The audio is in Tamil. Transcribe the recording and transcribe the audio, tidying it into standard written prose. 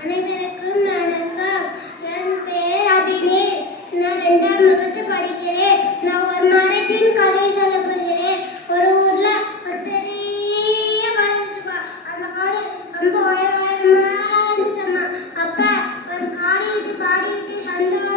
அனைவருக்கும் வணக்கம். என் பெயர் அபினேஷ். நான் 2ஆம் வகுப்பு படிக்கிறேன். நான் ஒரு மரத்தின் கதை சொல்ல போகிறேன். ஒரு ஊர்ல ஒரு பெரிய காடு இருந்துச்சுப்பா. அந்த காடு ரொம்ப உயரமா இருந்துச்சம்மா. அப்ப ஒரு பாடிட்டு சந்தோஷமா